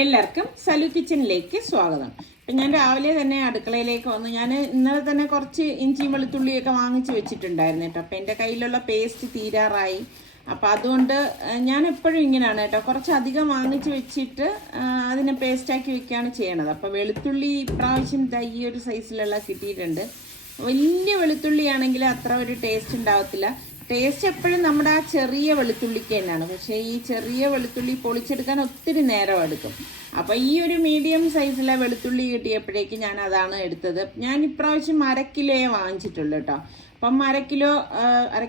എല്ലാവർക്കും സലു കിച്ചണിലേക്ക് സ്വാഗതം. ഇപ്പം ഞാൻ രാവിലെ തന്നെ അടുക്കളയിലേക്ക് വന്നു. ഞാൻ ഇന്നലെ തന്നെ കുറച്ച് ഇഞ്ചിയും വെളുത്തുള്ളിയൊക്കെ വാങ്ങിച്ച് വെച്ചിട്ടുണ്ടായിരുന്നു കേട്ടോ. അപ്പം എൻ്റെ കയ്യിലുള്ള പേസ്റ്റ് തീരാറായി. അപ്പം അതുകൊണ്ട് ഞാൻ എപ്പോഴും ഇങ്ങനെയാണ് കേട്ടോ, കുറച്ചധികം വാങ്ങിച്ച് വെച്ചിട്ട് അതിനെ പേസ്റ്റാക്കി വെക്കുകയാണ് ചെയ്യണത്. അപ്പം വെളുത്തുള്ളി ഇപ്രാവശ്യം ഈ ഒരു സൈസിലുള്ള കിട്ടിയിട്ടുണ്ട്. വലിയ വെളുത്തുള്ളി ആണെങ്കിൽ അത്ര ഒരു ടേസ്റ്റ് ഉണ്ടാവത്തില്ല. ടേസ്റ്റ് എപ്പോഴും നമ്മുടെ ആ ചെറിയ വെളുത്തുള്ളിക്ക് തന്നെയാണ്. പക്ഷേ ഈ ചെറിയ വെളുത്തുള്ളി പൊളിച്ചെടുക്കാൻ ഒത്തിരി നേരം എടുക്കും. അപ്പം ഈ ഒരു മീഡിയം സൈസിലെ വെളുത്തുള്ളി കിട്ടിയപ്പോഴേക്ക് ഞാൻ അതാണ് എടുത്തത്. ഞാൻ ഇപ്രാവശ്യം 1/2 കിലോയെ വാങ്ങിച്ചിട്ടുള്ളൂ കേട്ടോ. അപ്പം 1/2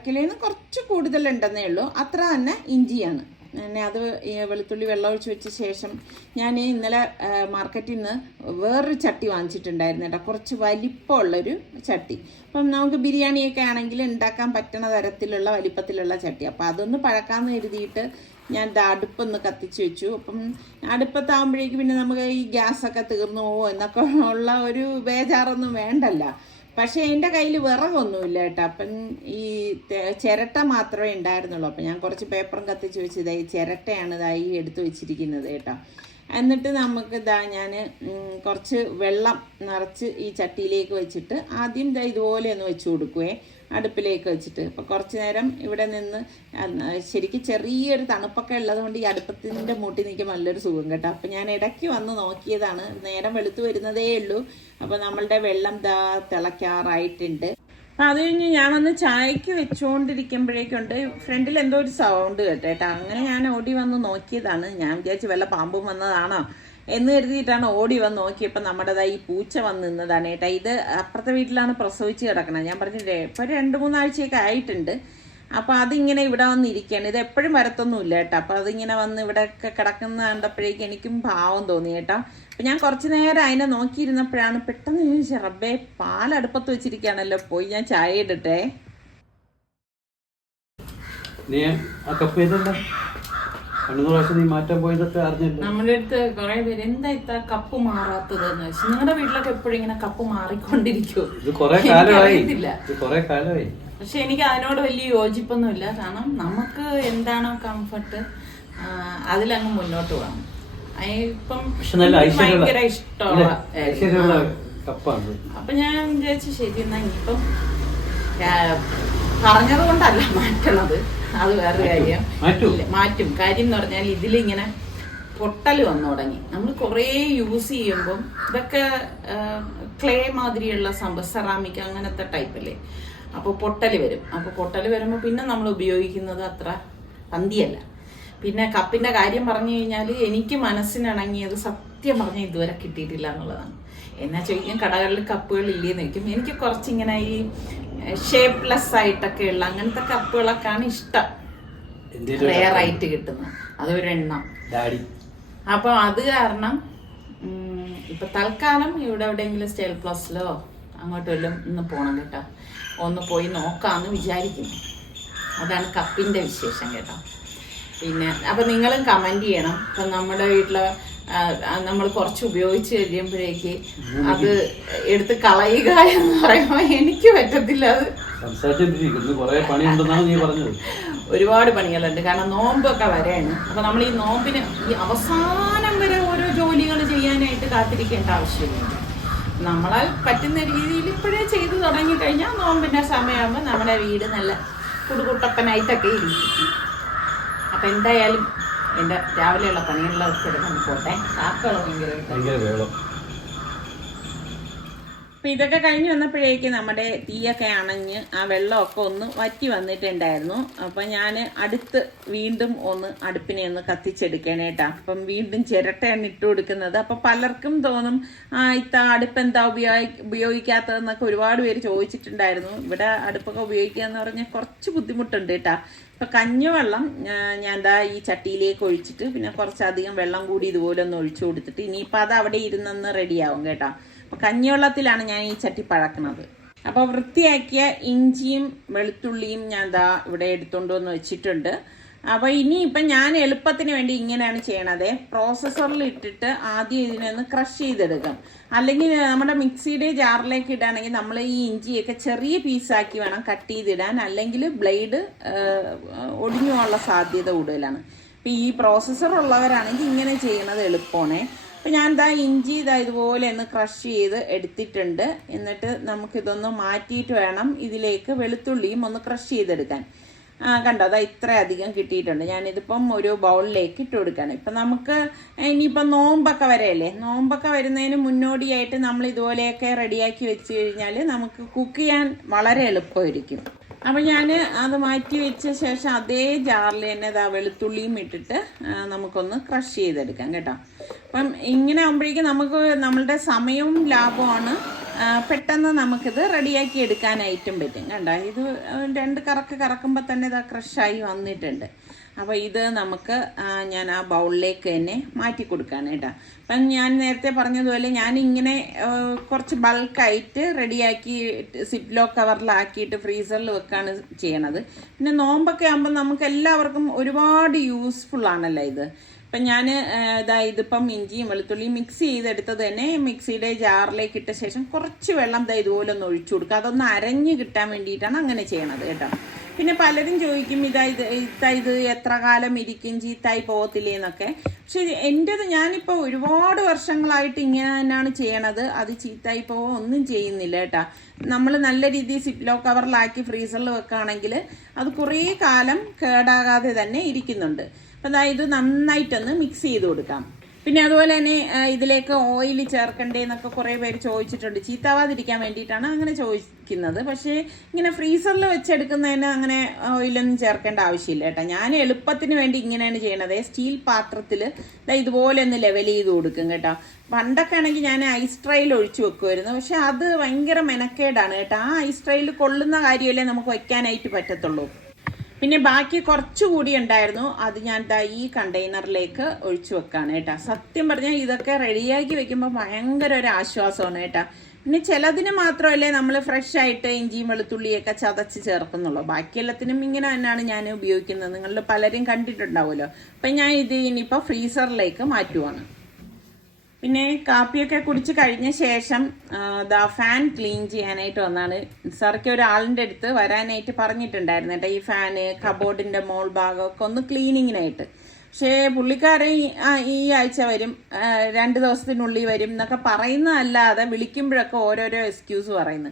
കിലോയിൽ നിന്ന് കുറച്ച് കൂടുതലുണ്ടെന്നേ ഉള്ളൂ. അത്ര തന്നെ ഇഞ്ചിയാണ്. പിന്നെ അത് വെളുത്തുള്ളി വെള്ളമൊഴിച്ച് വെച്ച ശേഷം ഞാൻ ഇന്നലെ മാർക്കറ്റിൽ നിന്ന് വേറൊരു ചട്ടി വാങ്ങിച്ചിട്ടുണ്ടായിരുന്നു കേട്ടോ, കുറച്ച് വലിപ്പമുള്ളൊരു ചട്ടി. അപ്പം നമുക്ക് ബിരിയാണിയൊക്കെ ആണെങ്കിൽ ഉണ്ടാക്കാൻ പറ്റണ തരത്തിലുള്ള വലിപ്പത്തിലുള്ള ചട്ടി. അപ്പം അതൊന്ന് പഴക്കാമെന്ന് കരുതിയിട്ട് ഞാൻ അടുപ്പൊന്ന് കത്തിച്ച് വെച്ചു. അപ്പം അടുപ്പത്താകുമ്പോഴേക്ക് പിന്നെ നമുക്ക് ഈ ഗ്യാസൊക്കെ തീർന്നു പോകുമോ എന്നൊക്കെ ഉള്ള ഒരു ബേജാറൊന്നും വേണ്ടല്ല. പക്ഷേ എൻ്റെ കയ്യിൽ വിറകൊന്നുമില്ല കേട്ടോ. അപ്പം ഈ ചിരട്ട മാത്രമേ ഉണ്ടായിരുന്നുള്ളൂ. അപ്പം ഞാൻ കുറച്ച് പേപ്പറും കത്തിച്ച് വെച്ചത് ഈ ചിരട്ടയാണ് ഈ എടുത്ത് വെച്ചിരിക്കുന്നത് കേട്ടോ. എന്നിട്ട് നമുക്ക് ഞാൻ കുറച്ച് വെള്ളം നിറച്ച് ഈ ചട്ടിയിലേക്ക് വെച്ചിട്ട് ആദ്യം ഇതുപോലെ ഒന്ന് വെച്ച് കൊടുക്കുവേ, അടുപ്പിലേക്ക് വെച്ചിട്ട്. അപ്പോൾ കുറച്ച് നേരം ഇവിടെ നിന്ന് ശരിക്കും ചെറിയൊരു തണുപ്പൊക്കെ ഉള്ളതുകൊണ്ട് ഈ അടുപ്പത്തിൻ്റെ മൂട്ടി നിൽക്കുമ്പോൾ നല്ലൊരു സുഖം കേട്ടോ. അപ്പം ഞാൻ ഇടയ്ക്ക് വന്ന് നോക്കിയതാണ്, നേരം വെളുത്ത് വരുന്നതേ ഉള്ളൂ. അപ്പോൾ നമ്മളുടെ വെള്ളം തിളയ്ക്കാറായിട്ടുണ്ട്. അപ്പം അത് കഴിഞ്ഞ് ഞാൻ വന്ന് ചായക്ക് വെച്ചുകൊണ്ടിരിക്കുമ്പോഴേക്കുണ്ട് ഫ്രണ്ടിൽ എന്തോ ഒരു സൗണ്ട് കേട്ടേട്ടാ. അങ്ങനെ ഞാൻ ഓടി വന്ന് നോക്കിയതാണ്. ഞാൻ വിചാരിച്ചു വല്ല പാമ്പും വന്നതാണോ എന്ന് കരുതിയിട്ടാണ് ഓടി വന്ന് നോക്കിയപ്പോൾ നമ്മുടേതായി പൂച്ച വന്ന് നിന്നതാണ് കേട്ടോ. ഇത് അപ്പുറത്തെ വീട്ടിലാണ് പ്രസവിച്ച് കിടക്കണത്. ഞാൻ പറഞ്ഞില്ലേ ഇപ്പോൾ 2-3 ആഴ്ചയൊക്കെ ആയിട്ടുണ്ട്. അപ്പോൾ അതിങ്ങനെ ഇവിടെ വന്നിരിക്കുകയാണ്. ഇത് എപ്പോഴും വരത്തൊന്നുമില്ല കേട്ടോ. അപ്പോൾ അതിങ്ങനെ വന്ന് ഇവിടെയൊക്കെ കിടക്കുന്ന കണ്ടപ്പോഴേക്കും എനിക്കും പാവം തോന്നി കേട്ടോ. അപ്പം ഞാൻ കുറച്ച് നേരം അതിനെ നോക്കിയിരുന്നപ്പോഴാണ് പെട്ടെന്ന് ചോദിച്ചു, റബ്ബേ പാലടുപ്പത്ത് വെച്ചിരിക്കുകയാണല്ലോ, പോയി ഞാൻ ചായ ഇടട്ടെ. നമ്മുടെ അടുത്ത് കുറെ പേര് എന്താ ഇത്ര കപ്പ് മാറാത്തതെന്ന് വെച്ചാൽ, നിങ്ങളുടെ വീട്ടിലൊക്കെ എപ്പോഴും ഇങ്ങനെ കപ്പ് മാറിക്കൊണ്ടിരിക്കുവോ? പക്ഷെ എനിക്ക് അതിനോട് വലിയ യോജിപ്പൊന്നുമില്ല. കാരണം നമുക്ക് എന്താണോ കംഫർട്ട് അതിലങ്ങ് മുന്നോട്ട് പോകാം. ഇപ്പം ഭയങ്കര ഇഷ്ടമുള്ള അപ്പൊ ഞാൻ വിചാരിച്ചു ശരി എന്നാ ഇനിയിപ്പം പറഞ്ഞത് കൊണ്ടല്ല മാറ്റണത്, അത് വേറൊരു കാര്യം. മാറ്റും കാര്യം എന്ന് പറഞ്ഞാൽ ഇതിലിങ്ങനെ പൊട്ടൽ വന്നു തുടങ്ങി. നമ്മൾ കുറേ യൂസ് ചെയ്യുമ്പം ഇതൊക്കെ ക്ലേ മാതിരിയുള്ള സംഭവം, സെറാമിക് അങ്ങനത്തെ ടൈപ്പല്ലേ. അപ്പോൾ പൊട്ടൽ വരും. അപ്പോൾ പൊട്ടൽ വരുമ്പോൾ പിന്നെ നമ്മൾ ഉപയോഗിക്കുന്നത് അത്ര പന്തിയല്ല. പിന്നെ കപ്പിന്റെ കാര്യം പറഞ്ഞു കഴിഞ്ഞാൽ എനിക്ക് മനസ്സിനിണങ്ങിയത് സത്യം പറഞ്ഞാൽ ഇതുവരെ കിട്ടിയിട്ടില്ല എന്നുള്ളതാണ്. എന്നാ ചോദിക്കും കടകളിൽ കപ്പുകൾ ഇല്ലേന്ന് ചോദിക്കും. എനിക്ക് കുറച്ചിങ്ങനെ ഈ ഷേപ്പ്ലെസ് ആയിട്ടൊക്കെ ഉള്ള അങ്ങനത്തെ കപ്പുകളൊക്കെയാണ് ഇഷ്ടം, റെയറായിട്ട് കിട്ടുന്നത്. അതൊരെണ്ണം. അപ്പൊ അത് കാരണം ഇപ്പൊ തൽക്കാലം ഇവിടെ എവിടെയെങ്കിലും സ്റ്റൈൽ പ്ലസിലോ അങ്ങോട്ട് വല്ലതും ഇന്ന് പോകണം കേട്ടോ. ഒന്ന് പോയി നോക്കാമെന്ന് വിചാരിക്കുന്നു. അതാണ് കപ്പിന്റെ വിശേഷം കേട്ടോ. പിന്നെ അപ്പം നിങ്ങളും കമന്റ് ചെയ്യണം. ഇപ്പം നമ്മുടെ വീട്ടില് നമ്മൾ കുറച്ച് ഉപയോഗിച്ച് കഴിയുമ്പോഴേക്ക് അത് എടുത്ത് കളയുക എന്ന് പറയുമ്പോൾ എനിക്ക് പറ്റത്തില്ല. അത് ഒരുപാട് പണികളുണ്ട്. കാരണം നോമ്പൊക്കെ വരെയാണ്. അപ്പൊ നമ്മൾ ഈ നോമ്പിന് ഈ അവസാനം വരെ ഓരോ ജോലികൾ ചെയ്യാനായിട്ട് കാത്തിരിക്കേണ്ട ആവശ്യമില്ല. നമ്മളാൽ പറ്റുന്ന രീതിയിൽ ഇപ്പോഴേ ചെയ്തു തുടങ്ങി കഴിഞ്ഞാൽ നോമ്പിന്റെ സമയമാകുമ്പോൾ നമ്മുടെ വീട് നല്ല കുടുകുട്ടപ്പനായിട്ടൊക്കെ ഇരിക്കും. അപ്പൊ എന്തായാലും എന്റെ രാവിലെയുള്ള പണികളിലൊക്കെ പോട്ടെ. കാക്കകളും ഭയങ്കര വേളം. അപ്പം ഇതൊക്കെ കഴിഞ്ഞ് വന്നപ്പോഴേക്ക് നമ്മുടെ തീയൊക്കെ അണഞ്ഞ് ആ വെള്ളമൊക്കെ ഒന്ന് വറ്റി വന്നിട്ടുണ്ടായിരുന്നു. അപ്പം ഞാൻ വീണ്ടും അടുപ്പിനെ ഒന്ന് കത്തിച്ചെടുക്കാനായിട്ടാ. അപ്പം വീണ്ടും ചിരട്ടയാണ് ഇട്ട് കൊടുക്കുന്നത്. അപ്പം പലർക്കും തോന്നും അടുപ്പ് എന്താ ഉപയോഗിക്കാത്തതെന്നൊക്കെ ഒരുപാട് പേര് ചോദിച്ചിട്ടുണ്ടായിരുന്നു. ഇവിടെ അടുപ്പൊക്കെ ഉപയോഗിക്കുക എന്ന് പറഞ്ഞാൽ കുറച്ച് ബുദ്ധിമുട്ടുണ്ട് കേട്ടാ. അപ്പം കഞ്ഞിവെള്ളം ഞാൻ ഈ ചട്ടിയിലേക്ക് ഒഴിച്ചിട്ട് പിന്നെ കുറച്ചധികം വെള്ളം കൂടി ഇതുപോലെ ഒന്ന് ഒഴിച്ചു കൊടുത്തിട്ട് ഇനിയിപ്പോൾ അത് അവിടെ ഇരുന്നൊന്ന് റെഡിയാവും കേട്ടോ. അപ്പോൾ കഞ്ഞിവെള്ളത്തിലാണ് ഞാൻ ഈ ചട്ടി പഴക്കുന്നത്. അപ്പോൾ വൃത്തിയാക്കിയ ഇഞ്ചിയും വെളുത്തുള്ളിയും ഞാൻ ഇവിടെ എടുത്തുകൊണ്ട് വന്ന് വെച്ചിട്ടുണ്ട്. അപ്പോൾ ഇനിയിപ്പം ഞാൻ എളുപ്പത്തിന് വേണ്ടി ഇങ്ങനെയാണ് ചെയ്യണത്. പ്രോസസ്സറിൽ ഇട്ടിട്ട് ആദ്യം ഇതിനൊന്ന് ക്രഷ് ചെയ്തെടുക്കാം. അല്ലെങ്കിൽ നമ്മുടെ മിക്സിയുടെ ജാറിലേക്ക് ഇടുകയാണെങ്കിൽ നമ്മൾ ഈ ഇഞ്ചിയൊക്കെ ചെറിയ പീസാക്കി വേണം കട്ട് ചെയ്തിടാൻ. അല്ലെങ്കിൽ ബ്ലേഡ് ഒടിഞ്ഞു പോകാനുള്ള സാധ്യത കൂടുതലാണ്. ഇപ്പം ഈ പ്രോസസ്സർ ഉള്ളവരാണെങ്കിൽ ഇങ്ങനെ ചെയ്യണത് എളുപ്പമാണ്. അപ്പം ഞാൻ ഇഞ്ചി ഇതുപോലെ ഒന്ന് ക്രഷ് ചെയ്ത് എടുത്തിട്ടുണ്ട്. എന്നിട്ട് നമുക്കിതൊന്ന് മാറ്റിയിട്ട് വേണം ഇതിലേക്ക് വെളുത്തുള്ളിയും ഒന്ന് ക്രഷ് ചെയ്തെടുക്കാൻ. കണ്ടോ, ഇത്ര അധികം കിട്ടിയിട്ടുണ്ട്. ഞാനിതിപ്പം ഒരു ബൗളിലേക്ക് ഇട്ട് കൊടുക്കുകയാണ്. ഇപ്പം നമുക്ക് ഇനിയിപ്പം നോമ്പൊക്കെ വരെയല്ലേ, നോമ്പൊക്കെ വരുന്നതിന് മുന്നോടിയായിട്ട് നമ്മൾ ഇതുപോലെയൊക്കെ റെഡിയാക്കി വെച്ച് കഴിഞ്ഞാൽ നമുക്ക് കുക്ക് ചെയ്യാൻ വളരെ എളുപ്പമായിരിക്കും. അപ്പം ഞാൻ അത് മാറ്റി വെച്ച ശേഷം അതേ ജാറിൽ തന്നെ വെളുത്തുള്ളിയും ഇട്ടിട്ട് നമുക്കൊന്ന് ക്രഷ് ചെയ്തെടുക്കാം കേട്ടോ. അപ്പം ഇങ്ങനെ ആകുമ്പോഴേക്കും നമുക്ക് നമ്മളുടെ സമയവും ലാഭമാണ്, പെട്ടെന്ന് നമുക്കിത് റെഡിയാക്കി എടുക്കാനായിട്ടും പറ്റും. കണ്ടോ, ഇത് 2 കറക്ക് കറക്കുമ്പോൾ തന്നെ ക്രഷായി വന്നിട്ടുണ്ട്. അപ്പോൾ ഇത് നമുക്ക് ഞാൻ ആ ബൗളിലേക്ക് തന്നെ മാറ്റി കൊടുക്കുകയാണ് കേട്ടോ. അപ്പം ഞാൻ നേരത്തെ പറഞ്ഞതുപോലെ ഞാനിങ്ങനെ കുറച്ച് ബൾക്കായിട്ട് റെഡിയാക്കി സിപ്ലോ കവറിലാക്കിയിട്ട് ഫ്രീസറിൽ വെക്കാണ് ചെയ്യണത്. പിന്നെ നോമ്പൊക്കെ ആകുമ്പോൾ നമുക്ക് എല്ലാവർക്കും ഒരുപാട് യൂസ്ഫുൾ ആണല്ലോ ഇത്. ഇപ്പം ഞാൻ ഇതിപ്പം ഇഞ്ചിയും വെളുത്തുള്ളിയും മിക്സ് ചെയ്തെടുത്തത് തന്നെ മിക്സിയുടെ ജാറിലേക്ക് ഇട്ട ശേഷം കുറച്ച് വെള്ളം ഇതുപോലെ ഒന്ന് ഒഴിച്ചു കൊടുക്കുക. അതൊന്ന് അരഞ്ഞ് കിട്ടാൻ വേണ്ടിയിട്ടാണ് അങ്ങനെ ചെയ്യണത് കേട്ടോ. പിന്നെ പലരും ചോദിക്കും ഇത് എത്ര കാലം ഇരിക്കും, ചീത്തായി പോകത്തില്ലേ എന്നൊക്കെ. പക്ഷെ എൻ്റെത് ഞാനിപ്പോൾ ഒരുപാട് വർഷങ്ങളായിട്ട് ഇങ്ങനെ തന്നെയാണ് ചെയ്യണത്. അത് ചീത്തായി പോവോ ഒന്നും ചെയ്യുന്നില്ല കേട്ടോ. നമ്മൾ നല്ല രീതിയിൽ സിപ്ലോ കവറിലാക്കി ഫ്രീസറിൽ വെക്കുകയാണെങ്കിൽ അത് കുറേ കാലം കേടാകാതെ തന്നെ ഇരിക്കുന്നുണ്ട്. അപ്പം ഇത് നന്നായിട്ടൊന്ന് മിക്സ് ചെയ്ത് കൊടുക്കാം. പിന്നെ അതുപോലെ തന്നെ ഇതിലേക്ക് ഓയിൽ ചേർക്കണ്ടേന്നൊക്കെ കുറേ പേര് ചോദിച്ചിട്ടുണ്ട്. ചീത്താവാതിരിക്കാൻ വേണ്ടിയിട്ടാണ് അങ്ങനെ ചോദിക്കുന്നത്. പക്ഷേ ഇങ്ങനെ ഫ്രീസറിൽ വെച്ചെടുക്കുന്നതിന് അങ്ങനെ ഓയിലൊന്നും ചേർക്കേണ്ട ആവശ്യമില്ല കേട്ടോ. ഞാൻ എളുപ്പത്തിന് വേണ്ടി ഇങ്ങനെയാണ് ചെയ്യണത്. സ്റ്റീൽ പാത്രത്തിൽ ഇതുപോലെ ഒന്ന് ലെവൽ ചെയ്ത് കൊടുക്കും കേട്ടോ. പണ്ടൊക്കെ ആണെങ്കിൽ ഞാൻ ഐസ് ട്രേയിൽ ഒഴിച്ചു വെക്കുമായിരുന്നു. പക്ഷെ അത് ഭയങ്കര മെനക്കേടാണ് കേട്ടോ. ആ ഐസ് ട്രേയിൽ കൊള്ളുന്ന കാര്യമല്ലേ നമുക്ക് വയ്ക്കാനായിട്ട് പറ്റത്തുള്ളൂ. പിന്നെ ബാക്കി കുറച്ചുകൂടി ഉണ്ടായിരുന്നു, അത് ഞാൻ ഈ കണ്ടെയ്നറിലേക്ക് ഒഴിച്ചു വെക്കാണ് കേട്ടോ. സത്യം പറഞ്ഞാൽ ഇതൊക്കെ റെഡിയാക്കി വെക്കുമ്പോൾ ഭയങ്കര ഒരു ആശ്വാസമാണ് കേട്ടോ. പിന്നെ ചിലതിന് മാത്രമല്ലേ നമ്മൾ ഫ്രഷ് ആയിട്ട് ഇഞ്ചിയും വെളുത്തുള്ളിയൊക്കെ ചതച്ച് ചേർക്കുന്നുള്ളൂ. ബാക്കി എല്ലാത്തിനും ഇങ്ങനെ തന്നെയാണ് ഞാൻ ഉപയോഗിക്കുന്നത്. നിങ്ങളിൽ പലരും കണ്ടിട്ടുണ്ടാവുമല്ലോ. അപ്പം ഞാൻ ഇത് ഇനിയിപ്പോൾ ഫ്രീസറിലേക്ക് മാറ്റുവാണ്. പിന്നെ കാപ്പിയൊക്കെ കുടിച്ച് കഴിഞ്ഞ ശേഷം ഫാൻ ക്ലീൻ ചെയ്യാനായിട്ട് വന്നാണ്. സാർക്ക് ഒരാളിൻ്റെ അടുത്ത് വരാനായിട്ട് പറഞ്ഞിട്ടുണ്ടായിരുന്നു കേട്ടോ. ഈ ഫാന് കബോർഡിൻ്റെ മോൾ ഭാഗമൊക്കെ ഒന്ന് ക്ലീനിങ്ങിനായിട്ട്. പക്ഷേ പുള്ളിക്കാരൻ ഈ ആഴ്ച വരും, 2 ദിവസത്തിനുള്ളിൽ വരും എന്നൊക്കെ പറയുന്നതല്ലാതെ വിളിക്കുമ്പോഴൊക്കെ ഓരോരോ എക്സ്ക്യൂസ് പറയുന്നു.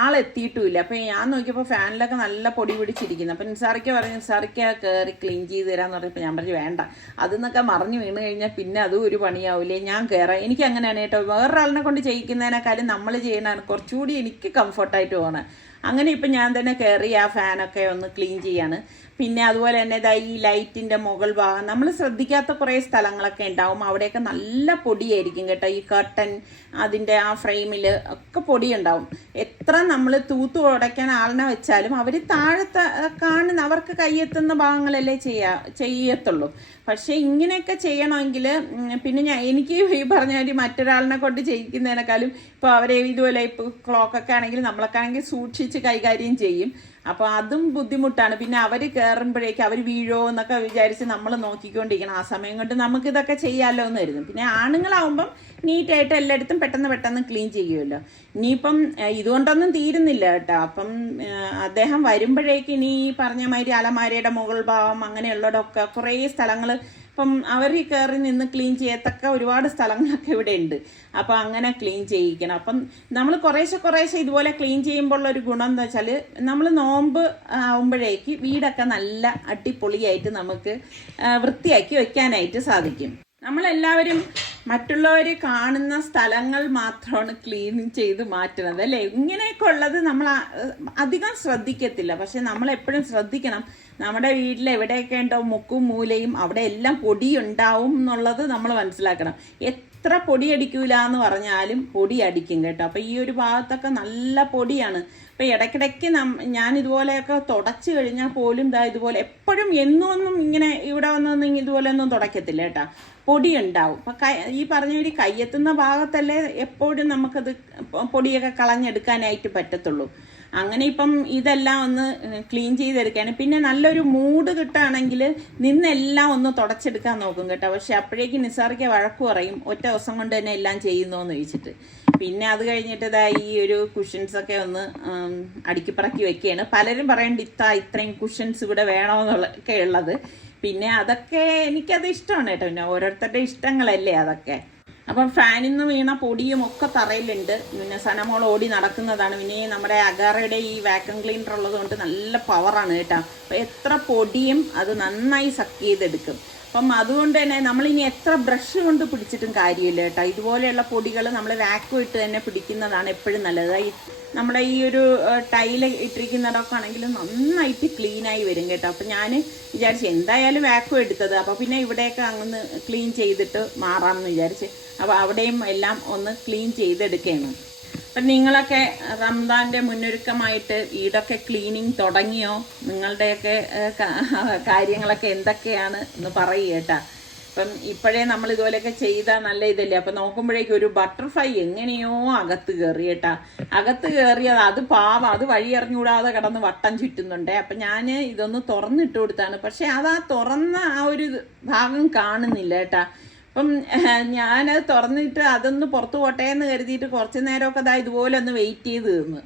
ആളെത്തിയിട്ടുമില്ല. അപ്പം ഞാൻ നോക്കിയപ്പോൾ ഫാനിലൊക്കെ നല്ല പൊടി പിടിച്ചിരിക്കുന്നു. അപ്പം നിസാറിക്ക പറഞ്ഞു, നിസാറിക്ക കയറി ക്ലീൻ ചെയ്ത് തരാമെന്ന് പറഞ്ഞപ്പോൾ ഞാൻ പറഞ്ഞു വേണ്ട, അതെന്നൊക്കെ മറിഞ്ഞു വീണ് കഴിഞ്ഞാൽ പിന്നെ അതും ഒരു പണിയാവില്ലേ, ഞാൻ കയറാം. എനിക്ക് അങ്ങനെയാണ് കേട്ടോ. വേറൊരാളിനെ കൊണ്ട് ചെയ്യിക്കുന്നതിനേക്കാളും നമ്മൾ ചെയ്യണതാണ് കുറച്ചുകൂടി എനിക്ക് കംഫർട്ടായിട്ട് പോകണം. അങ്ങനെ ഇപ്പം ഞാൻ തന്നെ കയറി ആ ഫാനൊക്കെ ഒന്ന് ക്ലീൻ ചെയ്യാണ്. പിന്നെ അതുപോലെ തന്നെ ഈ ലൈറ്റിൻ്റെ മുകൾ ഭാഗം നമ്മൾ ശ്രദ്ധിക്കാത്ത കുറേ സ്ഥലങ്ങളൊക്കെ ഉണ്ടാവും. അവിടെയൊക്കെ നല്ല പൊടിയായിരിക്കും കേട്ടോ. ഈ കർട്ടൻ അതിൻ്റെ ആ ഫ്രെയിമിൽ ഒക്കെ പൊടിയുണ്ടാവും. എത്ര നമ്മൾ തൂത്ത് ഉടയ്ക്കാൻ ആളിനെ വെച്ചാലും അവർ താഴത്തെ കാണുന്ന അവർക്ക് കയ്യെത്തുന്ന ഭാഗങ്ങളല്ലേ ചെയ്യത്തുള്ളൂ. പക്ഷേ ഇങ്ങനെയൊക്കെ ചെയ്യണമെങ്കിൽ പിന്നെ എനിക്ക് ഈ പറഞ്ഞ ഒരു മറ്റൊരാളിനെ കൊണ്ട് ചെയ്യിക്കുന്നതിനേക്കാളും ഇപ്പോൾ അവരെ ഇതുപോലെ ഇപ്പോൾ ക്ലോക്കൊക്കെ ആണെങ്കിൽ നമ്മളൊക്കെ ആണെങ്കിൽ സൂക്ഷിച്ച് കൈകാര്യം ചെയ്യും. അപ്പോൾ അതും ബുദ്ധിമുട്ടാണ്. പിന്നെ അവർ കയറുമ്പോഴേക്കും അവർ വീഴോ എന്നൊക്കെ വിചാരിച്ച് നമ്മൾ നോക്കിക്കൊണ്ടിരിക്കണം. ആ സമയം കൊണ്ട് നമുക്കിതൊക്കെ ചെയ്യാമല്ലോ എന്ന് കരുതും. പിന്നെ ആണുങ്ങളാവുമ്പം നീറ്റായിട്ട് എല്ലായിടത്തും പെട്ടെന്ന് ക്ലീൻ ചെയ്യുമല്ലോ. ഇനിയിപ്പം ഇതുകൊണ്ടൊന്നും തീരുന്നില്ല കേട്ടോ. അപ്പം അദ്ദേഹം വരുമ്പോഴേക്കും ഇനി പറഞ്ഞ മാതിരി അലമാരയുടെ മുകൾ ഭാഗം അങ്ങനെയുള്ളതൊക്കെ കുറേ സ്ഥലങ്ങൾ അപ്പം അവർ കയറി നിന്ന് ക്ലീൻ ചെയ്യത്തക്ക ഒരുപാട് സ്ഥലങ്ങളൊക്കെ ഇവിടെ ഉണ്ട്. അപ്പം അങ്ങനെ ക്ലീൻ ചെയ്യിക്കണം. അപ്പം നമ്മൾ കുറേശ്ശെ ഇതുപോലെ ക്ലീൻ ചെയ്യുമ്പോൾ ഒരു ഗുണം എന്താ വെച്ചാൽ നമ്മൾ നോമ്പ് ആവുമ്പോഴേക്ക് വീടൊക്കെ നല്ല അടിപൊളിയായിട്ട് നമുക്ക് വൃത്തിയാക്കി വെക്കാനായിട്ട് സാധിക്കും. നമ്മളെല്ലാവരും മറ്റുള്ളവർ കാണുന്ന സ്ഥലങ്ങൾ മാത്രമാണ് ക്ലീൻ ചെയ്ത് മാറ്റുന്നത് അല്ലേ. ഇങ്ങനെയൊക്കെ ഉള്ളത് നമ്മൾ അധികം ശ്രദ്ധിക്കത്തില്ല. പക്ഷെ നമ്മൾ എപ്പോഴും ശ്രദ്ധിക്കണം, നമ്മുടെ വീട്ടിൽ എവിടെയൊക്കെ ഉണ്ടോ മുക്കും മൂലയും അവിടെ എല്ലാം പൊടി ഉണ്ടാവും എന്നുള്ളത് നമ്മൾ മനസ്സിലാക്കണം. എത്ര പൊടി അടിക്കൂല എന്ന് പറഞ്ഞാലും പൊടി അടിക്കും കേട്ടോ. അപ്പം ഈ ഒരു ഭാഗത്തൊക്കെ നല്ല പൊടിയാണ്. അപ്പം ഇടയ്ക്കിടയ്ക്ക് ഞാൻ ഇതുപോലെയൊക്കെ തുടച്ച് കഴിഞ്ഞാൽ പോലും ഇതുപോലെ എപ്പോഴും എന്നും ഇങ്ങനെ ഇവിടെ വന്നൊന്നും ഇതുപോലെ ഒന്നും തുടയ്ക്കത്തില്ല കേട്ടോ. പൊടി ഉണ്ടാവും. അപ്പം ഈ പറഞ്ഞ ഒരു കയ്യെത്തുന്ന ഭാഗത്തല്ലേ എപ്പോഴും നമുക്കത് പൊടിയൊക്കെ കളഞ്ഞെടുക്കാനായിട്ട് പറ്റത്തുള്ളൂ. അങ്ങനെ ഇപ്പം ഇതെല്ലാം ഒന്ന് ക്ലീൻ ചെയ്തെടുക്കുകയാണ്. പിന്നെ നല്ലൊരു മൂഡ് കിട്ടുകയാണെങ്കിൽ നിന്നെല്ലാം ഒന്ന് തുടച്ചെടുക്കാൻ നോക്കും കേട്ടോ. പക്ഷെ അപ്പോഴേക്കും നിസാറിക്ക് വഴക്ക് പറയും, ഒറ്റ ദിവസം കൊണ്ട് തന്നെ എല്ലാം ചെയ്യുന്നോന്ന് ചോദിച്ചിട്ട്. പിന്നെ അത് കഴിഞ്ഞിട്ട് ഈ ഒരു കുഷൻസൊക്കെ ഒന്ന് അടുക്കിപ്പറക്കി വെക്കുകയാണ്. പലരും പറയേണ്ട ഇത്രയും കുഷൻസ് ഇവിടെ വേണമെന്നുള്ളൊക്കെ ഉള്ളത്. പിന്നെ അതൊക്കെ എനിക്കത് ഇഷ്ടമാണ് കേട്ടോ, പിന്നെ ഓരോരുത്തരുടെ ഇഷ്ടങ്ങളല്ലേ അതൊക്കെ. അപ്പം ഫാനിൽ നിന്ന് വീണ പൊടിയും ഒക്കെ തറയിലുണ്ട്. പിന്നെ സനമോൾ ഓടി നടക്കുന്നതാണ്. പിന്നെ നമ്മുടെ അഗാറയുടെ ഈ വാക്യൂം ക്ലീനർ ഉള്ളത് കൊണ്ട് നല്ല പവറാണ് കേട്ടോ. അപ്പം എത്ര പൊടിയും അത് നന്നായി സക്ക് ചെയ്തെടുക്കും. അപ്പം അതുകൊണ്ട് തന്നെ നമ്മളിനി എത്ര ബ്രഷ് കൊണ്ട് പിടിച്ചിട്ടും കാര്യമില്ല കേട്ടോ. ഇതുപോലെയുള്ള പൊടികൾ നമ്മൾ വാക്യൂം ഇട്ട് തന്നെ പിടിക്കുന്നതാണ് എപ്പോഴും നല്ലത്. നമ്മുടെ ഈ ഒരു ടൈല് ഇട്ടിരിക്കുന്നിടമൊക്കെ ആണെങ്കിൽ നന്നായിട്ട് ക്ലീനായി വരും കേട്ടോ. അപ്പം ഞാൻ വിചാരിച്ചു എന്തായാലും വാക്യൂം എടുത്തത്, അപ്പോൾ പിന്നെ ഇവിടെയൊക്കെ അങ്ങ് ക്ലീൻ ചെയ്തിട്ട് മാറാമെന്ന് വിചാരിച്ച്. അപ്പോൾ അവിടെയും എല്ലാം ഒന്ന് ക്ലീൻ ചെയ്തെടുക്കുകയാണ്. അപ്പം നിങ്ങളൊക്കെ റംദാൻ്റെ മുന്നൊരുക്കമായിട്ട് വീടൊക്കെ ക്ലീനിങ് തുടങ്ങിയോ? നിങ്ങളുടെയൊക്കെ കാര്യങ്ങളൊക്കെ എന്തൊക്കെയാണ് എന്ന് പറയുക കേട്ടോ. അപ്പം ഇപ്പോഴേ നമ്മൾ ഇതുപോലെയൊക്കെ ചെയ്താൽ നല്ല ഇതല്ലേ. അപ്പം നോക്കുമ്പോഴേക്കും ഒരു ബട്ടർഫ്ലൈ എങ്ങനെയോ അകത്ത് കയറി കേട്ടാ. അകത്ത് കയറിയത് അത് പാവം, അത് വഴി അറിഞ്ഞുകൂടാതെ കിടന്ന് വട്ടം ചുറ്റുന്നുണ്ട്. അപ്പം ഞാൻ ഇതൊന്ന് തുറന്നിട്ട് കൊടുത്താണ്. പക്ഷെ അത് ആ തുറന്ന ആ ഒരു ഭാഗം കാണുന്നില്ല കേട്ടാ. അപ്പം ഞാനത് തുറന്നിട്ട് അതൊന്ന് പുറത്തു പോട്ടെ എന്ന് കരുതിയിട്ട് കുറച്ച് നേരമൊക്കെ അതാ ഇതുപോലെ ഒന്ന് വെയിറ്റ് ചെയ്ത് നിന്ന്.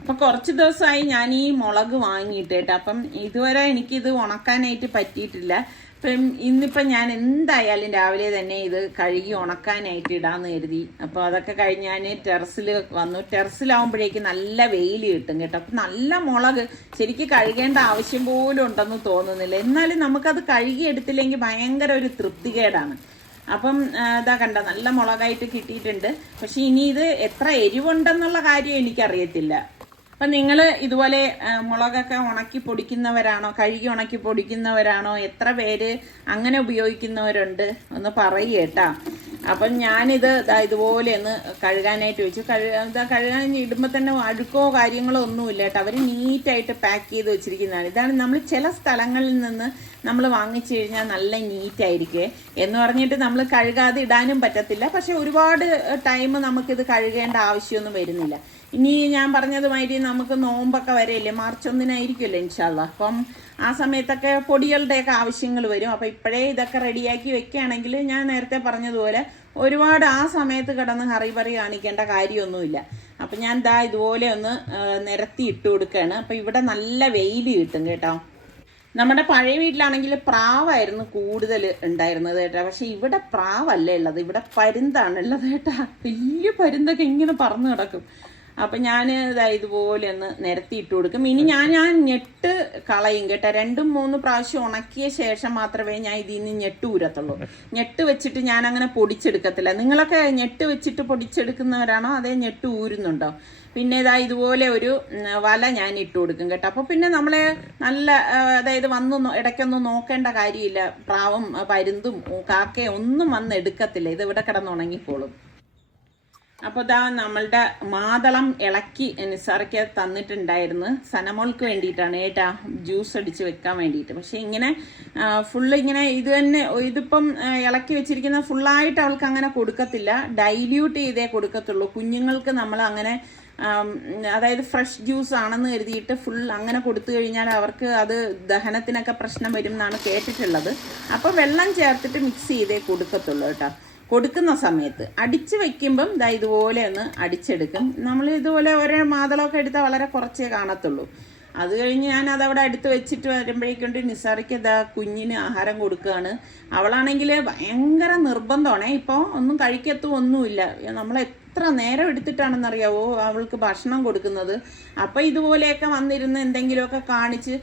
അപ്പം കുറച്ച് ദിവസമായി ഞാൻ ഈ മുളക് വാങ്ങിയിട്ട് കേട്ടോ. അപ്പം ഇതുവരെ എനിക്കിത് ഉണക്കാനായിട്ട് പറ്റിയിട്ടില്ല. അപ്പം ഇന്നിപ്പം ഞാൻ എന്തായാലും രാവിലെ തന്നെ ഇത് കഴുകി ഉണക്കാനായിട്ട് ഇടാമെന്ന് കരുതി. അപ്പോൾ അതൊക്കെ കഴിഞ്ഞ് ഞാൻ ടെറസിൽ വന്നു. ടെറസിലാവുമ്പോഴേക്ക് നല്ല വെയിൽ കിട്ടും കേട്ടോ. അപ്പം നല്ല മുളക് ശരിക്കും കഴുകേണ്ട ആവശ്യം പോലും ഉണ്ടെന്ന് തോന്നുന്നില്ല. എന്നാലും നമുക്കത് കഴുകിയെടുത്തില്ലെങ്കിൽ ഭയങ്കര ഒരു തൃപ്തികേടാണ്. അപ്പം ഇതാ കണ്ട നല്ല മുളകായിട്ട് കിട്ടിയിട്ടുണ്ട്. പക്ഷെ ഇനി ഇത് എത്ര എരിവുണ്ടെന്നുള്ള കാര്യം എനിക്കറിയത്തില്ല. അപ്പം നിങ്ങൾ ഇതുപോലെ മുളകൊക്കെ ഉണക്കി പൊടിക്കുന്നവരാണോ, കഴുകി ഉണക്കി പൊടിക്കുന്നവരാണോ, എത്ര പേര് അങ്ങനെ ഉപയോഗിക്കുന്നവരുണ്ട് ഒന്ന് പറയുക കേട്ടാ. അപ്പം ഞാനിത് ഇതുപോലെ ഒന്ന് കഴുകാനായിട്ട് വെച്ചു. കഴുകാൻ ഇടുമ്പോൾ തന്നെ അഴുക്കോ കാര്യങ്ങളോ ഒന്നുമില്ല കേട്ടോ. അവർ നീറ്റായിട്ട് പാക്ക് ചെയ്ത് വെച്ചിരിക്കുന്നതാണ്. ഇതാണ് നമ്മൾ ചില സ്ഥലങ്ങളിൽ നിന്ന് നമ്മൾ വാങ്ങിച്ചു കഴിഞ്ഞാൽ നല്ല നീറ്റായിരിക്കും എന്ന് പറഞ്ഞിട്ട് നമ്മൾ കഴുകാതെ ഇടാനും പറ്റത്തില്ല. പക്ഷെ ഒരുപാട് ടൈം നമുക്കിത് കഴുകേണ്ട ആവശ്യമൊന്നും വരുന്നില്ല. ഇനി ഞാൻ പറഞ്ഞതുമാതിരി നമുക്ക് നോമ്പൊക്കെ വരെയല്ലേ, മാർച്ച് 1-നായിരിക്കുമല്ലോ ഇൻഷാല്ലാ. അപ്പം ആ സമയത്തൊക്കെ പൊടികളുടെയൊക്കെ ആവശ്യങ്ങൾ വരും. അപ്പം ഇപ്പോഴേ ഇതൊക്കെ റെഡിയാക്കി വെക്കുകയാണെങ്കിൽ ഞാൻ നേരത്തെ പറഞ്ഞതുപോലെ ഒരുപാട് ആ സമയത്ത് കിടന്ന് ഹറിബറി കാണിക്കേണ്ട കാര്യമൊന്നുമില്ല. അപ്പം ഞാൻ ഇതുപോലെ ഒന്ന് നിരത്തി ഇട്ട് കൊടുക്കുകയാണ്. അപ്പം ഇവിടെ നല്ല വെയിൽ കിട്ടും കേട്ടോ. നമ്മുടെ പഴയ വീട്ടിലാണെങ്കിൽ പ്രാവായിരുന്നു കൂടുതൽ ഉണ്ടായിരുന്നത് കേട്ടോ. പക്ഷെ ഇവിടെ പ്രാവല്ല ഉള്ളത്, ഇവിടെ പരുന്താണ് ഉള്ളത് കേട്ടാ. വലിയ പരുന്തൊക്കെ ഇങ്ങനെ പറന്ന് കിടക്കും. അപ്പം ഞാൻ ഇതുപോലെ ഒന്ന് നിരത്തി ഇട്ട് കൊടുക്കും. ഇനി ഞാൻ ഞെട്ട് കളയും കേട്ടോ. 2-3 പ്രാവശ്യം ഉണക്കിയ ശേഷം മാത്രമേ ഞാൻ ഇതിൽ നിന്ന് ഞെട്ട് ഊരത്തുള്ളൂ. ഞെട്ട് വെച്ചിട്ട് ഞാൻ അങ്ങനെ പൊടിച്ചെടുക്കത്തില്ല. നിങ്ങളൊക്കെ ഞെട്ട് വെച്ചിട്ട് പൊടിച്ചെടുക്കുന്നവരാണോ അതേ ഞെട്ട് ഊരുന്നുണ്ടോ? പിന്നെ ഇതുപോലെ ഒരു വല ഞാൻ ഇട്ട് കൊടുക്കും കേട്ടോ. അപ്പോൾ പിന്നെ നമ്മളെ നല്ല അതായത് ഇടയ്ക്കൊന്നും നോക്കേണ്ട കാര്യമില്ല. പ്രാവും പരുന്തും കാക്കയും ഒന്നും വന്ന് എടുക്കത്തില്ല. ഇത് ഇവിടെ കിടന്നുണങ്ങിക്കോളും. അപ്പോൾ നമ്മളുടെ മാതളം ഇളക്കി നിസാറയ്ക്ക് തന്നിട്ടുണ്ടായിരുന്നു. സനമോൾക്ക് വേണ്ടിയിട്ടാണ് ഏട്ടാ, ജ്യൂസ് അടിച്ച് വെക്കാൻ വേണ്ടിയിട്ട്. പക്ഷെ ഇങ്ങനെ ഫുള്ള് ഇങ്ങനെ ഇത് തന്നെ ഇതിപ്പം ഇളക്കി വെച്ചിരിക്കുന്ന ഫുള്ളായിട്ട് അവൾക്ക് അങ്ങനെ കൊടുക്കത്തില്ല. ഡൈല്യൂട്ട് ചെയ്തേ കൊടുക്കത്തുള്ളൂ. കുഞ്ഞുങ്ങൾക്ക് നമ്മൾ അങ്ങനെ അതായത് ഫ്രഷ് ജ്യൂസ് ആണെന്ന് കരുതിയിട്ട് ഫുൾ അങ്ങനെ കൊടുത്തു കഴിഞ്ഞാൽ അവർക്ക് അത് ദഹനത്തിനൊക്കെ പ്രശ്നം വരും എന്നാണ് കേട്ടിട്ടുള്ളത്. അപ്പോൾ വെള്ളം ചേർത്തിട്ട് മിക്സ് ചെയ്തേ കൊടുക്കത്തുള്ളൂ കേട്ടോ. കൊടുക്കുന്ന സമയത്ത് അടിച്ച് വെക്കുമ്പം ഇതുപോലെ ഒന്ന് അടിച്ചെടുക്കും. നമ്മൾ ഇതുപോലെ ഓരോ മാതളമൊക്കെ എടുത്താൽ വളരെ കുറച്ചേ കാണത്തുള്ളൂ. അത് കഴിഞ്ഞ് ഞാൻ അതവിടെ അടുത്ത് വെച്ചിട്ട് വരുമ്പോഴേക്കൊണ്ട് നിസാറയ്ക്ക് കുഞ്ഞിന് ആഹാരം കൊടുക്കുകയാണ്. അവളാണെങ്കിൽ ഭയങ്കര നിർബന്ധമാണേ. ഇപ്പോൾ ഒന്നും കഴിക്കത്തൊന്നുമില്ല. നമ്മൾ എത്ര നേരം എടുത്തിട്ടാണെന്നറിയാവോ അവൾക്ക് ഭക്ഷണം കൊടുക്കുന്നത്. അപ്പം ഇതുപോലെയൊക്കെ വന്നിരുന്ന് എന്തെങ്കിലുമൊക്കെ കാണിച്ച്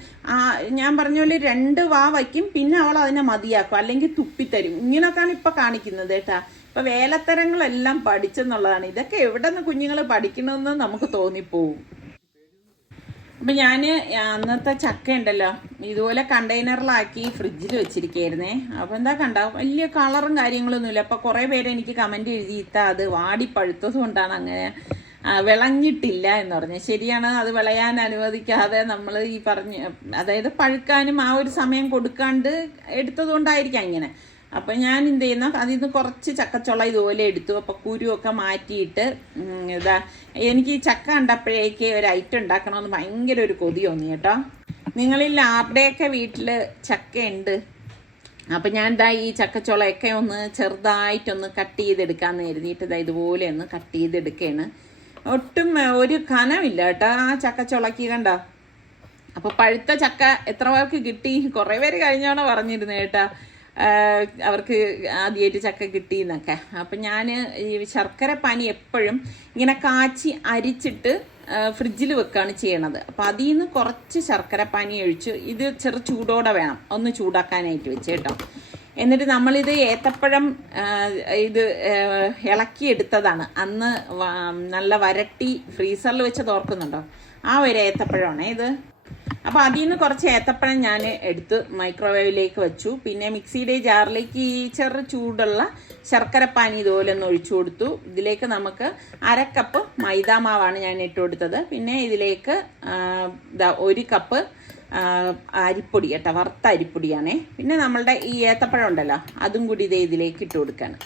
ഞാൻ പറഞ്ഞ പോലെ 2 വാ വയ്ക്കും, പിന്നെ അവൾ അതിനെ മതിയാക്കും, അല്ലെങ്കിൽ തുപ്പിത്തരും. ഇങ്ങനെയൊക്കെയാണ് ഇപ്പം കാണിക്കുന്നത് കേട്ടാ. ഇപ്പം വേലത്തരങ്ങളെല്ലാം പഠിച്ചെന്നുള്ളതാണ്. ഇതൊക്കെ എവിടെ നിന്ന് കുഞ്ഞുങ്ങൾ പഠിക്കണമെന്ന് നമുക്ക് തോന്നിപ്പോവും. അപ്പം ഞാൻ അന്നത്തെ ചക്ക ഉണ്ടല്ലോ ഇതുപോലെ കണ്ടെയ്നറിലാക്കി ഫ്രിഡ്ജിൽ വെച്ചിരിക്കുകയായിരുന്നേ. അപ്പം കണ്ട വലിയ കളറും കാര്യങ്ങളൊന്നുമില്ല. അപ്പം കുറേ പേര് എനിക്ക് കമൻറ്റ് എഴുതിയിട്ടാ അത് വാടി പഴുത്തത് കൊണ്ടാണ് അങ്ങനെ വിളഞ്ഞിട്ടില്ല എന്ന് പറഞ്ഞു. ശരിയാണ്, അത് വിളയാൻ അനുവദിക്കാതെ നമ്മൾ ഈ അതായത് പഴുക്കാനും ആ ഒരു സമയം കൊടുക്കാണ്ട് എടുത്തത് കൊണ്ടായിരിക്കാം ഇങ്ങനെ. അപ്പം ഞാൻ എന്ത് ചെയ്യുന്നു, അതിൽ നിന്ന് കുറച്ച് ചക്കച്ചുള ഇതുപോലെ എടുത്തു. അപ്പം കുരുവൊക്കെ മാറ്റിയിട്ട് എനിക്ക് ചക്ക കണ്ടപ്പോഴേക്ക് ഒരു ഐറ്റം ഉണ്ടാക്കണമെന്ന് ഭയങ്കര ഒരു കൊതി തോന്നി കേട്ടോ. നിങ്ങളിൽ ആരുടെയൊക്കെ വീട്ടിൽ ചക്ക ഉണ്ട്? അപ്പം ഞാൻ ഈ ചക്കച്ചുളയൊക്കെ ഒന്ന് ചെറുതായിട്ടൊന്ന് കട്ട് ചെയ്തെടുക്കാമെന്ന് കരുതിയിട്ട് ഇതുപോലെ ഒന്ന് കട്ട് ചെയ്തെടുക്കുകയാണ്. ഒട്ടും ഒരു കനമില്ല കേട്ടോ ആ ചക്കച്ചുളയ്ക്ക്. കണ്ടോ അപ്പോൾ പഴുത്ത ചക്ക എത്ര പേർക്ക് കിട്ടി? കുറേ പേര് കഴിഞ്ഞാണ് പറഞ്ഞിരുന്നത് കേട്ടാ, അവർക്ക് ആദ്യമായിട്ട് ചക്ക കിട്ടി എന്നൊക്കെ. അപ്പം ഞാൻ ഈ ശർക്കര പാനി എപ്പോഴും ഇങ്ങനെ കാച്ചി അരിച്ചിട്ട് ഫ്രിഡ്ജിൽ വെക്കുകയാണ് ചെയ്യണത്. അപ്പം അതിൽ നിന്ന് കുറച്ച് ശർക്കര പാനി ഒഴിച്ച് ഇത് ചെറു ചൂടോടെ വേണം ഒന്ന് ചൂടാക്കാനായിട്ട് വെച്ച് കേട്ടോ. എന്നിട്ട് നമ്മളിത് ഏത്തപ്പഴം ഇത് ഇളക്കിയെടുത്തതാണ് അന്ന്, നല്ല വരട്ടി ഫ്രീസറിൽ വെച്ച് തോർക്കുന്നുണ്ടോ, ആ ഒരു ഏത്തപ്പഴമാണ് ഇത്. അപ്പോൾ അതിൽ നിന്ന് കുറച്ച് ഏത്തപ്പഴം ഞാൻ എടുത്ത് മൈക്രോവേവിലേക്ക് വെച്ചു. പിന്നെ മിക്സിയുടെ ജാറിലേക്ക് ഈ ചെറു ചൂടുള്ള ശർക്കരപ്പാനി ഇതുപോലെ ഒന്ന് ഒഴിച്ചു കൊടുത്തു. ഇതിലേക്ക് നമുക്ക് 1/2 കപ്പ് മൈദാമാവാണ് ഞാൻ ഇട്ട് കൊടുത്തത്. പിന്നെ ഇതിലേക്ക് 1 കപ്പ് അരിപ്പൊടി കേട്ടോ, വറുത്ത അരിപ്പൊടിയാണേ. പിന്നെ നമ്മളുടെ ഈ ഏത്തപ്പഴം ഉണ്ടല്ലോ അതും കൂടി ഇതിലേക്ക് ഇട്ട് കൊടുക്കുകയാണ്.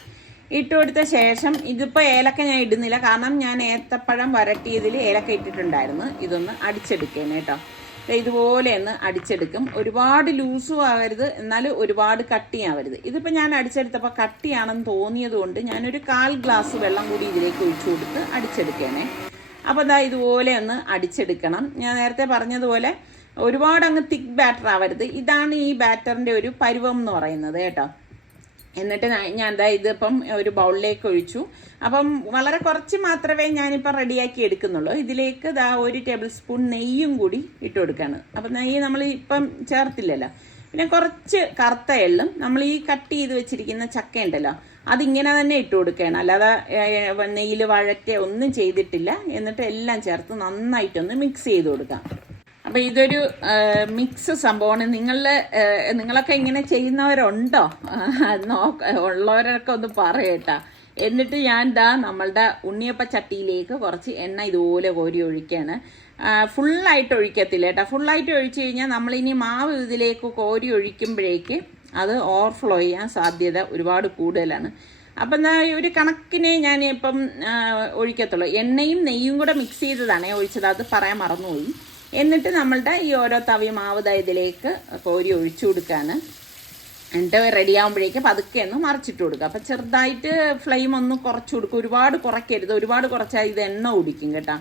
ഇട്ട് കൊടുത്ത ശേഷം ഇതിപ്പോൾ ഏലക്ക ഞാൻ ഇടുന്നില്ല, കാരണം ഞാൻ ഏത്തപ്പഴം വരട്ടിയതിൽ ഏലക്ക ഇട്ടിട്ടുണ്ടായിരുന്നു. ഇതൊന്ന് അടിച്ചെടുക്കേനെ കേട്ടോ. ഇതുപോലെ ഒന്ന് അടിച്ചെടുക്കും. ഒരുപാട് ലൂസും ആവരുത്, എന്നാൽ ഒരുപാട് കട്ടിയാവരുത്. ഇതിപ്പോൾ ഞാൻ അടിച്ചെടുത്തപ്പോൾ കട്ടിയാണെന്ന് തോന്നിയത് കൊണ്ട് ഞാനൊരു 1/4 ഗ്ലാസ് വെള്ളം കൂടി ഇതിലേക്ക് ഒഴിച്ചു കൊടുത്ത് അടിച്ചെടുക്കേനെ. അപ്പോൾ ഇതാ ഇതുപോലെ ഒന്ന് അടിച്ചെടുക്കണം. ഞാൻ നേരത്തെ പറഞ്ഞതുപോലെ ഒരുപാട് അങ്ങ് തിക്ക് ബാറ്റർ ആവരുത്. ഇതാണ് ഈ ബാറ്ററിൻ്റെ ഒരു പരുവം എന്ന് പറയുന്നത് കേട്ടോ. എന്നിട്ട് ഞാൻ ദാ ഇതിപ്പം ഒരു ബൗളിലേക്ക് ഒഴിച്ചു. അപ്പം വളരെ കുറച്ച് മാത്രമേ ഞാനിപ്പം റെഡിയാക്കി എടുക്കുന്നുള്ളൂ. ഇതിലേക്ക് ദാ 1 ടേബിൾ സ്പൂൺ നെയ്യും കൂടി ഇട്ട് കൊടുക്കുകയാണ്. അപ്പം നെയ്യ് നമ്മൾ ഇപ്പം ചേർത്തില്ലല്ലോ. പിന്നെ കുറച്ച് കറുത്ത എള്ളും നമ്മൾ ഈ കട്ട് ചെയ്ത് വെച്ചിരിക്കുന്ന ചക്ക ഉണ്ടല്ലോ അതിങ്ങനെ തന്നെ ഇട്ട് കൊടുക്കുകയാണ്, അല്ലാതെ നെയ്യിൽ വഴറ്റ ഒന്നും ചെയ്തിട്ടില്ല. എന്നിട്ട് എല്ലാം ചേർത്ത് നന്നായിട്ടൊന്ന് മിക്സ് ചെയ്ത് കൊടുക്കാം. അപ്പം ഇതൊരു മിക്സ് സംഭവമാണ്. നിങ്ങളൊക്കെ ഇങ്ങനെ ചെയ്യുന്നവരുണ്ടോ? ഉള്ളവരൊക്കെ ഒന്ന് പറയട്ടാ. എന്നിട്ട് ഞാൻ നമ്മളുടെ ഉണ്ണിയപ്പ ചട്ടിയിലേക്ക് കുറച്ച് എണ്ണ ഇതുപോലെ കോരി ഒഴിക്കുകയാണ്. ഫുള്ളായിട്ട് ഒഴിക്കത്തില്ല കേട്ടോ. ഫുള്ളായിട്ട് ഒഴിച്ചു കഴിഞ്ഞാൽ നമ്മളിനി മാവ് ഇതിലേക്ക് കോരി ഒഴിക്കുമ്പോഴേക്ക് അത് ഓവർഫ്ലോ ചെയ്യാൻ സാധ്യത ഒരുപാട് കൂടുതലാണ്. അപ്പം ഒരു കണക്കിന് ഞാൻ ഇപ്പം ഒഴിക്കത്തുള്ളൂ. എണ്ണയും നെയ്യും കൂടെ മിക്സ് ചെയ്തതാണേ ഒഴിച്ചത്, അത് പറയാൻ മറന്നുപോയി. എന്നിട്ട് നമ്മളുടെ ഈ ഓരോ തവി മാവ് ഇതിലേക്ക് കോരി ഒഴിച്ചു കൊടുക്കുകയാണ്. എന്നിട്ട് റെഡി ആകുമ്പോഴേക്കും പതുക്കെ ഒന്ന് മറിച്ചിട്ട് കൊടുക്കുക. അപ്പം ചെറുതായിട്ട് ഫ്ലെയിം ഒന്ന് കുറച്ച് കൊടുക്കുക, ഒരുപാട് കുറയ്ക്കരുത്. ഒരുപാട് കുറച്ചാൽ ഇത് എണ്ണ കുടിക്കും കേട്ടോ.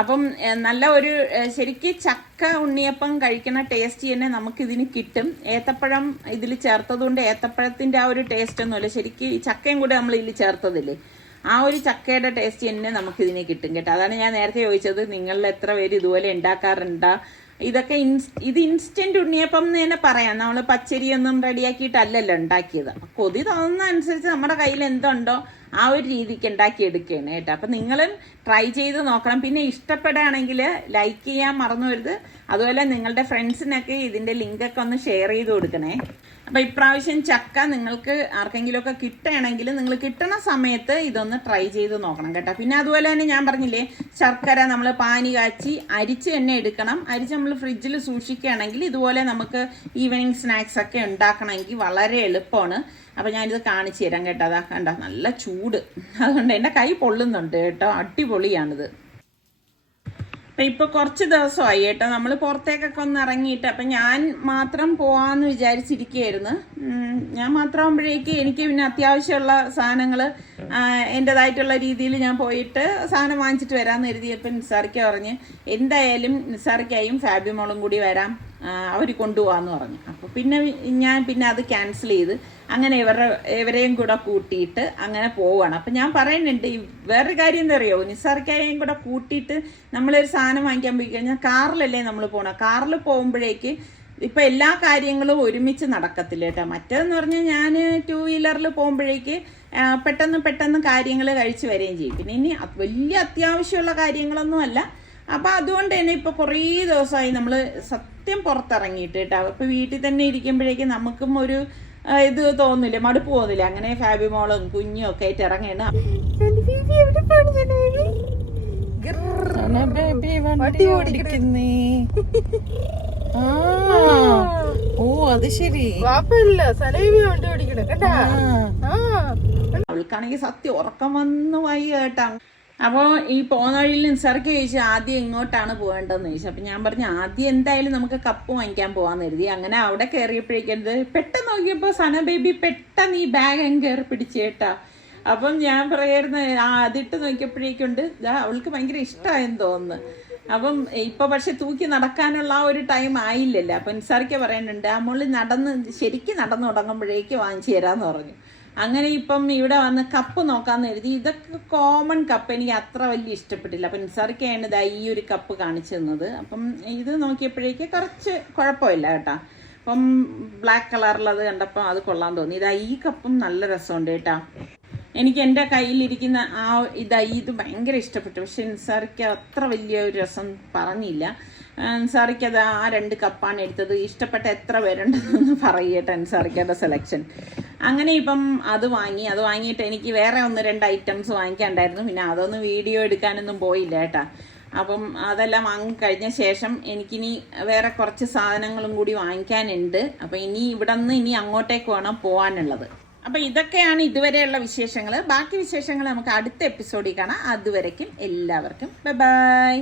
അപ്പം നല്ല ഒരു ശരിക്കും ചക്ക ഉണ്ണിയപ്പം കഴിക്കുന്ന ടേസ്റ്റ് തന്നെ നമുക്കിതിന് കിട്ടും. ഏത്തപ്പഴം ഇതിൽ ചേർത്തതുകൊണ്ട് ഏത്തപ്പഴത്തിൻ്റെ ആ ഒരു ടേസ്റ്റ് ഒന്നുമില്ല, ശരിക്കും ഈ ചക്കയും കൂടെ നമ്മൾ ഇതിൽ ചേർത്തതില്ലേ ആ ഒരു ചക്കയുടെ ടേസ്റ്റ് തന്നെ നമുക്കിതിന് കിട്ടും കേട്ടോ. അതാണ് ഞാൻ നേരത്തെ ചോദിച്ചത്, നിങ്ങളിൽ എത്ര പേര് ഇതുപോലെ ഉണ്ടാക്കാറുണ്ടാ? ഇതൊക്കെ ഇത് ഇൻസ്റ്റന്റ് ഉണ്ണിയപ്പം എന്ന് തന്നെ പറയാം. നമ്മൾ പച്ചരിയൊന്നും റെഡിയാക്കിയിട്ടല്ലല്ലോ ഉണ്ടാക്കിയത്. കൊതി തോന്നുന്ന അനുസരിച്ച് നമ്മുടെ കയ്യിൽ എന്തുണ്ടോ ആ ഒരു രീതിക്ക് ഉണ്ടാക്കിയെടുക്കുകയാണ് കേട്ടോ. അപ്പം നിങ്ങളും ട്രൈ ചെയ്ത് നോക്കണം. പിന്നെ ഇഷ്ടപ്പെടുകയാണെങ്കിൽ ലൈക്ക് ചെയ്യാൻ മറന്നു വരുത്. അതുപോലെ നിങ്ങളുടെ ഫ്രണ്ട്സിനൊക്കെ ഇതിൻ്റെ ലിങ്കൊക്കെ ഒന്ന് ഷെയർ ചെയ്ത് കൊടുക്കണേ. അപ്പം ഇപ്രാവശ്യം ചക്ക നിങ്ങൾക്ക് ആർക്കെങ്കിലുമൊക്കെ കിട്ടുകയാണെങ്കിൽ നിങ്ങൾ കിട്ടണ സമയത്ത് ഇതൊന്ന് ട്രൈ ചെയ്ത് നോക്കണം കേട്ടോ. പിന്നെ അതുപോലെ തന്നെ ഞാൻ പറഞ്ഞില്ലേ, ശർക്കര നമ്മൾ പാനി കാച്ചി അരിച്ച് തന്നെ എടുക്കണം. അരിച്ച് നമ്മൾ ഫ്രിഡ്ജിൽ സൂക്ഷിക്കുകയാണെങ്കിൽ ഇതുപോലെ നമുക്ക് ഈവനിങ് സ്നാക്സ് ഒക്കെ ഉണ്ടാക്കണമെങ്കിൽ വളരെ എളുപ്പമാണ്. അപ്പം ഞാനിത് കാണിച്ചു തരാം കേട്ടോ. അതാ കണ്ടോ, നല്ല ചൂട്, അതുകൊണ്ട് എൻ്റെ കൈ പൊള്ളുന്നുണ്ട് കേട്ടോ. അടിപൊളിയാണിത്. അപ്പം ഇപ്പോൾ കുറച്ച് ദിവസമായി കേട്ടോ നമ്മൾ പുറത്തേക്കൊക്കെ ഒന്ന് ഇറങ്ങിയിട്ട്. അപ്പം ഞാൻ മാത്രം പോവാമെന്ന് വിചാരിച്ചിരിക്കുകയായിരുന്നു. ഞാൻ മാത്രമാകുമ്പോഴേക്ക് എനിക്ക് പിന്നെ അത്യാവശ്യമുള്ള സാധനങ്ങൾ എൻ്റെതായിട്ടുള്ള രീതിയിൽ ഞാൻ പോയിട്ട് സാധനം വാങ്ങിച്ചിട്ട് വരാമെന്ന് കരുതിയപ്പോൾ നിസാറിക്ക പറഞ്ഞ് എന്തായാലും നിസാറിക്കായും ഫാബിമോളും കൂടി വരാം, അവർ കൊണ്ടുപോകാമെന്ന് പറഞ്ഞു. അപ്പോൾ ഞാൻ അത് ക്യാൻസൽ ചെയ്ത് അങ്ങനെ ഇവരെയും കൂടെ കൂട്ടിയിട്ട് അങ്ങനെ പോവുകയാണ്. അപ്പം ഞാൻ പറയുന്നുണ്ട്, വേറൊരു കാര്യം എന്താ അറിയോ, നിസാർക്കാരെയും കൂടെ കൂട്ടിയിട്ട് നമ്മളൊരു സാധനം വാങ്ങിക്കാൻ പോയി കഴിഞ്ഞാൽ കാറിലല്ലേ നമ്മൾ പോകണം. കാറിൽ പോകുമ്പോഴേക്ക് ഇപ്പം എല്ലാ കാര്യങ്ങളും ഒരുമിച്ച് നടക്കത്തില്ല കേട്ടോ. മറ്റേതെന്ന് പറഞ്ഞാൽ ഞാൻ 2 വീലറിൽ പോകുമ്പോഴേക്ക് പെട്ടെന്ന് കാര്യങ്ങൾ കഴിച്ച് വരികയും ചെയ്യും. പിന്നെ ഇനി വലിയ അത്യാവശ്യമുള്ള കാര്യങ്ങളൊന്നുമല്ല. അപ്പം അതുകൊണ്ട് തന്നെ ഇപ്പോൾ കുറേ ദിവസമായി നമ്മൾ സത്യം പുറത്തിറങ്ങിയിട്ട് കേട്ടോ. ഇപ്പം വീട്ടിൽ തന്നെ ഇരിക്കുമ്പോഴേക്കും നമുക്കും ഒരു ഇത് തോന്നില്ലേ, മടുപ്പ് തോന്നില്ല. അങ്ങനെ ഫാബിമോളും കുഞ്ഞും ഒക്കെ ആയിട്ട് ഇറങ്ങണം. ഓ അത് ശരി, അവൾക്കാണെങ്കിൽ സത്യം ഉറക്കം വന്നു പോയി കേട്ടാ. അപ്പോൾ ഈ പോകുന്ന വഴിയിൽ നിസാർക്ക് ചോദിച്ചു ആദ്യം എങ്ങോട്ടാണ് പോകേണ്ടതെന്ന് ചോദിച്ചു. അപ്പം ഞാൻ പറഞ്ഞു ആദ്യം എന്തായാലും നമുക്ക് കപ്പ് വാങ്ങിക്കാൻ പോകാമെന്ന് കരുതി. അങ്ങനെ അവിടെ കയറിയപ്പോഴേക്കത് പെട്ടെന്ന് നോക്കിയപ്പോൾ സന ബേബി പെട്ടെന്ന് ഈ ബാഗ് അങ്ങ് കയറി പിടിച്ചേട്ടാ. അപ്പം ഞാൻ പറയായിരുന്നു അതിട്ട് നോക്കിയപ്പോഴേക്കുണ്ട് അവൾക്ക് ഭയങ്കര ഇഷ്ടമായെന്ന് തോന്നുന്നു. അപ്പം ഇപ്പൊ പക്ഷെ തൂക്കി നടക്കാനുള്ള ആ ഒരു ടൈം ആയില്ലല്ലോ. അപ്പൊ നിസാറിക്ക പറയുന്നുണ്ട് ആ മോള് ശരിക്കും നടന്നു തുടങ്ങുമ്പോഴേക്ക് വാങ്ങിച്ചു തരാന്ന് പറഞ്ഞു. അങ്ങനെ ഇപ്പം ഇവിടെ വന്ന് കപ്പ് നോക്കാന്ന് കരുതി. ഇതൊക്കെ കോമൺ കപ്പ്, എനിക്ക് അത്ര വലിയ ഇഷ്ടപ്പെട്ടില്ല. അപ്പൊ നിസാറിക്കയാണ് ഇതാ ഈ ഒരു കപ്പ് കാണിച്ചു തന്നത്. അപ്പം ഇത് നോക്കിയപ്പോഴേക്ക് കുറച്ച് കുഴപ്പമില്ല കേട്ടാ. അപ്പം ബ്ലാക്ക് കളറിലത് കണ്ടപ്പോൾ അത് കൊള്ളാൻ തോന്നി. ഇതാ ഈ കപ്പും നല്ല രസമുണ്ട് കേട്ടാ. എനിക്ക് എൻ്റെ കയ്യിലിരിക്കുന്ന ഇത് ഭയങ്കര ഇഷ്ടപ്പെട്ടു. പക്ഷെ നിസാറിക്ക് അത്ര വലിയ ഒരു രസം പറഞ്ഞില്ല. നിസാറിക്ക് അത് ആ 2 കപ്പാണ് എടുത്തത്. ഇഷ്ടപ്പെട്ട എത്ര പേരുണ്ടെന്ന് പറയട്ടെ നിസാറിക്കയുടെ സെലക്ഷൻ. അങ്ങനെ ഇപ്പം അത് വാങ്ങിയിട്ട് എനിക്ക് വേറെ 1-2 ഐറ്റംസ് വാങ്ങിക്കാണ്ടായിരുന്നു. പിന്നെ അതൊന്നും വീഡിയോ എടുക്കാനൊന്നും പോയില്ല കേട്ടാ. അപ്പം അതെല്ലാം വാങ്ങിക്കഴിഞ്ഞ ശേഷം എനിക്കിനി വേറെ കുറച്ച് സാധനങ്ങളും കൂടി വാങ്ങിക്കാനുണ്ട്. അപ്പം ഇനി അങ്ങോട്ടേക്ക് വേണം പോകാനുള്ളത്. അപ്പം ഇതൊക്കെയാണ് ഇതുവരെയുള്ള വിശേഷങ്ങൾ. ബാക്കി വിശേഷങ്ങൾ നമുക്ക് അടുത്ത എപ്പിസോഡിൽ കാണാം. അതുവരയ്ക്കും എല്ലാവർക്കും ബൈ.